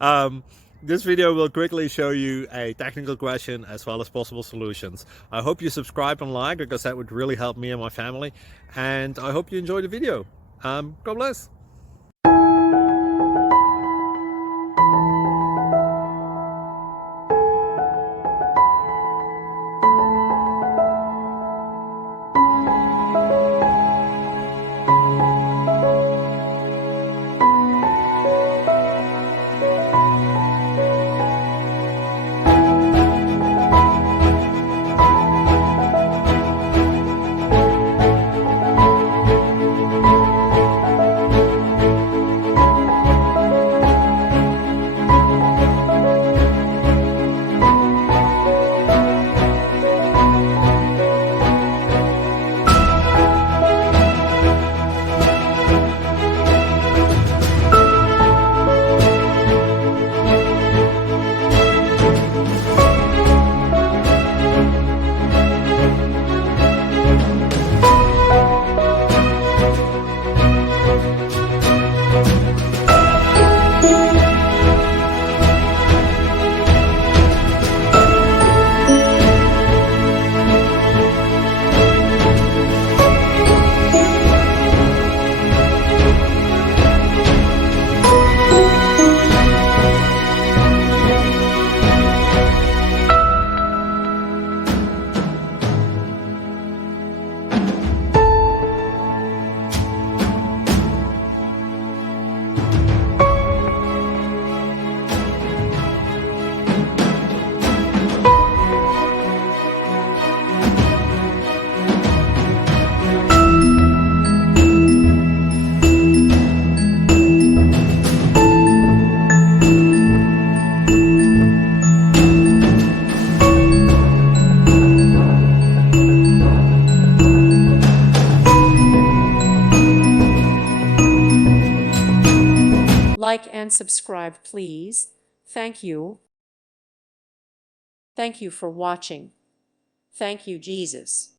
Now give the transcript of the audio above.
um, this video will quickly show you a technical question as well as possible solutions. I hope you subscribe and like because that would really help me and my family. And I hope you enjoy the video. God bless. Like and subscribe, please. Thank you. Thank you for watching. Thank you, Jesus.